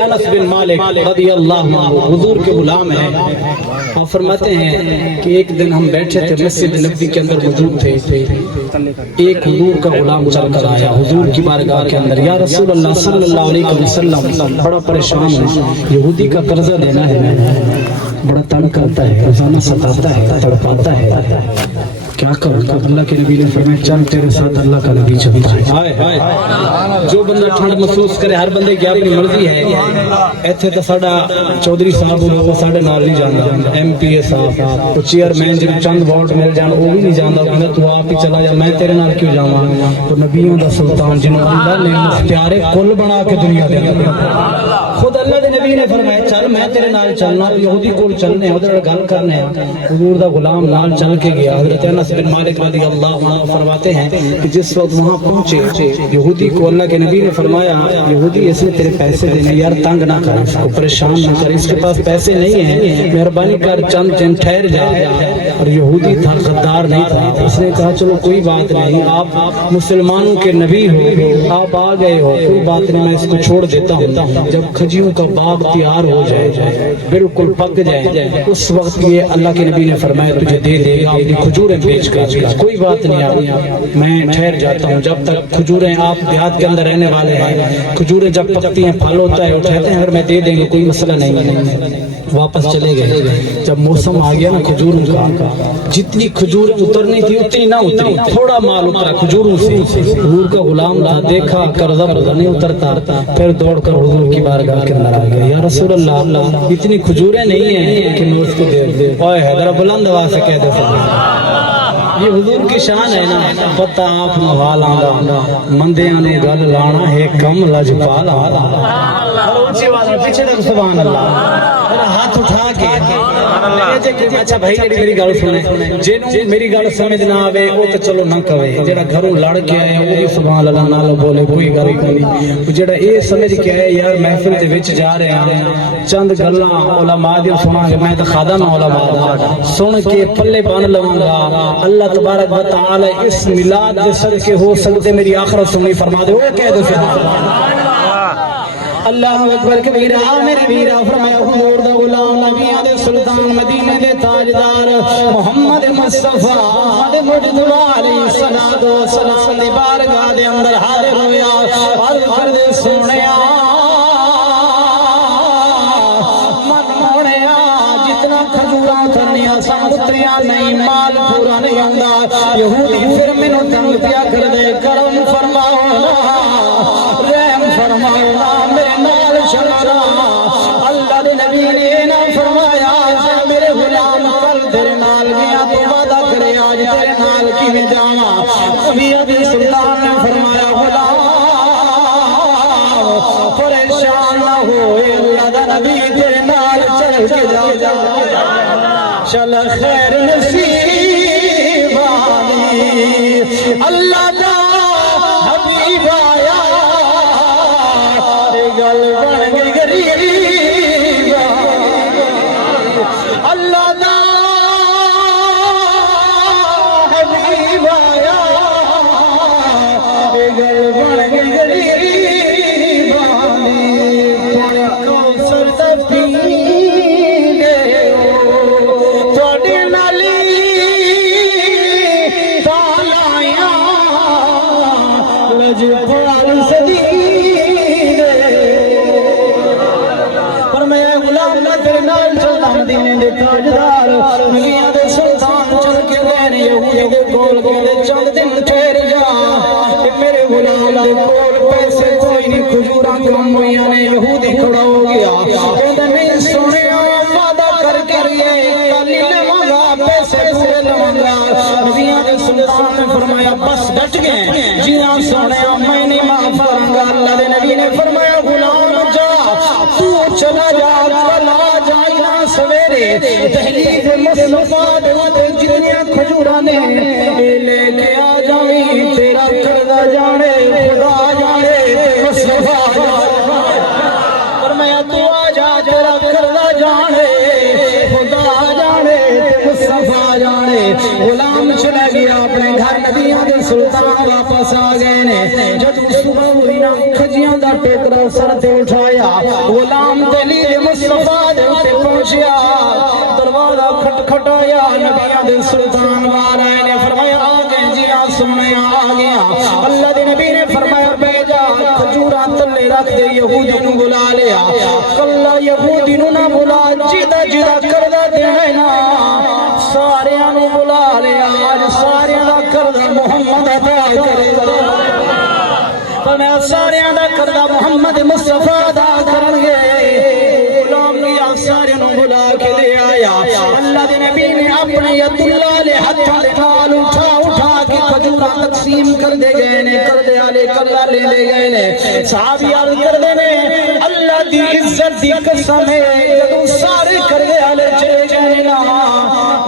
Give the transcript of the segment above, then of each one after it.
انس بن مالک رضی اللہ عنہ حضور کے غلام ہیں اور فرماتے ہیں کہ ایک دن ہم بیٹھے تھے مسجد نبوی کے اندر موجود تھے، ایک حضور کا غلام چل کر آیا حضور کی بارگاہ کے اندر، یا رسول اللہ صلی اللہ علیہ وسلم بڑا پریشان ہوں، یہودی کا قرضہ دینا ہے، بڑا تنگ کرتا ہے، روزانہ ستاتا ہے، تڑپاتا ہے، کیا کروں؟ اللہ کے نبی نے فرمایا چل تیرے ساتھ اللہ کا نبی چلتا ہے۔ جو بندہ ٹھنڈ محسوس کرے، ہر بندے کی اپنی مرضی ہے، ایتھے تو ساڈا چودھری صاحب وہ ساڈے نال نہیں جاندا، ایم پی اے صاحب وہ چیئرمین جن چند ووٹ مل جان وہ بھی نہیں جاندا، کہ تو آپ ہی چلا جا، میں تیرے نال کیوں جاواں؟ تو نبیوں دا سلطان جنوں اللہ نے مختار کل بنا کے دنیا دے خود اللہ دے نبی نے فرمایا چل میں تیرے نال چلنا، یہودی کول چلنے اودے نال گل کرنے، حضور دا غلام نال چل کے گیا۔ حضرت انس بن مالک رضی اللہ عنہ فرماتے ہیں کہ جس وقت وہاں پہنچے یہودی کو اللہ کے نبی نے فرمایا یہودی اس نے تیرے پیسے دینے، یار تنگ نہ کر، اس کو پریشان نہ کر، اس کے پاس پیسے نہیں ہیں، مہربانی کر چند دن ٹھہر جا۔ اور یہودی تھا، غدار نہیں تھا، اس نے کہا چلو کوئی بات نہیں، آپ مسلمانوں کے نبی ہو، آپ آ گئے ہو، کوئی بات نہیں، میں اس کو چھوڑ دیتا ہوں، جب کھجیوں کا باغ تیار ہو جائے بالکل پک جائے اس وقت یہ اللہ کے نبی نے فرمایا تجھے دے دے گا، اپنی کھجوریں بیچ کر، کوئی بات نہیں آپ میں ٹھہر جاتا ہوں جب تک کھجوریں، آپ دیہات کے اندر رہنے والے ہیں، کھجوریں جب پکتی ہیں پھل ہوتا ہے اٹھاتے ہیں، اگر میں دے دیں گے کوئی مسئلہ نہیں۔ واپس چلے گئے، جب موسم آ گیا نا کھجوروں کا، جتنی کھجور اترنی تھی اتنی نہ اتری، تھوڑا مال اترا کھجوروں سے، حضور کا غلام تھا، دیکھا قرضہ نہیں اترتا، پھر دوڑ کر حضور کی بارگاہ کے اندر آ گیا، یا رسول اللہ اتنی کھجوریں نہیں ہیں کہ میں اس کو دے دے، اوئے حیدر بلند آواز سے کہہ دے، یہ حضور کی شان ہے نا، پتہ آپ نوال آندا مندیاں نے گل لانا ہے کم لجپال آندا، اونچی آواز میں پیچھے تک سبحان اللہ، ہاتھ اٹھا کے اچھا بھائی میری گل سنے، جنوں میری گل سمجھ نہ آوے وہ تو چلو نہ کہے، جڑا گھروں لڑ کے آئے وہ بھی سبحان اللہ نہ بولے، کوئی گل نہیں، جڑا یہ سمجھ کے آئے یار محفل دے وچ جا رہے ہیں چند گلاں علماء دی سنا کے میں تو خادم علماء دا سن کے پلے بن لواں گا، اللہ تبارک و تعالی اس میلاد دے صدقے ہو سکتے میری آخرت سنی فرما دے، وہ کہہ دو اللہ اکبر کبیرہ، میرے ویرا فرمایا حضور دا غلام، نبیوں دے سلطان، مدینے دے تاجدار محمد مصطفیٰ دے مجدوا علیہ الصلوۃ والسلام دی بارگاہ دے اندر حاضر ہویا، عرض کر دے سونیا من موڑیا جتنا کھجوراں تھنیاں سمتریاں نہیں، مال پورا نہیں ہوندا، یہودی پھر مینوں تنگ پیا کر دے، کرم فرماؤ رحم فرماؤ میرے نال چلا، اللہ دے نبی نے نہ فرمایا میرے غلام کل تیرے نال گیا تو وعدہ کرے آج تیرے نال کیویں جاواں، نبی ابھی سلطان نے فرمایا غلام پریشان نہ ہوئے، اللہ دا نبی تیرے نال چل کے جا، چل خیر نصیب آئی، اللہ دا حبیب آیا، گل بن گئی غریب، اللہ دا حبیب آیا، گل بن گئی غریب، کوثر دا پی گئے تھوڑی نالی تالیاں لجپال صدی مدینے دے تاجدار، نبیوں دے سلطان چل کے گئے، یہودی دے کول کہندے چند دن ٹھہر جا، میرے غلام دے کول پیسے کوئی نہیں، کھجوراں کم ہوئیاں نے، یہودی کھڑا ہو گیا، کہندا نہیں سونیا وعدہ کر کے گئے کل لواں گا، پیسے پورے لواں گا، نبیوں دے سلطان نے فرمایا بس ڈٹ گئے، جی ہاں سونیا میں نہیں معاف کراں گا، اللہ دے نبی نے فرمایا غلام جا تو چلا جا، کل آ جائی سویرے دہلیز مصطفیٰ دے جتنیاں کھجوراں نے لے کے آ جاویں، تیرا قرضہ جانے خدا جانے مصطفیٰ جانے اپنے گھر نبیوں دے سلطان واپس آ گئے نے جدوں صبح ہوئی نا کھجیاں دا ٹوکرا سر تے اٹھایا غلام دلیل مصطفیٰ دے تے پہنچیا دروازہ کھٹکھٹایا نبیوں دے سلطان باہر آئے نے فرمایا آ گئے جی آ سونے آ گیا اللہ دے نبی نے فرمایا بے جا کھجورا تلے رکھ دے یہودی نو بلا لیا کلا یہودی نو نہ بلا جدا جدا کردہ دینا نا سارے نو بلا لیا آج سارے دا کردہ محمد عطا کرے گا فرمایا سارے دا کردہ محمد مصطفیٰ عطا کرنگے غلام لیا سارے نو بلا کے لے آیا اللہ دے نبی نے اپنے ید اللہ لے ہتھا ٹھال اٹھا کے کھجورا تقسیم کر دے گئے نے کر دے آلے کلا لے لے گئے نے صحابی عرض کر دے نے اللہ دی عزت دی قسم ہے جدوں سارے کر دے آلے چلے جائے نا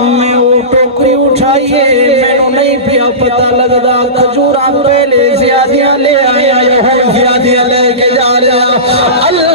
میں وہ ٹوکری اٹھائیے میں نو نہیں پیا پتہ لگدا کھجورا پہلے زیادیاں لے آیا یا زیادیاں لے کے جا رہا اللہ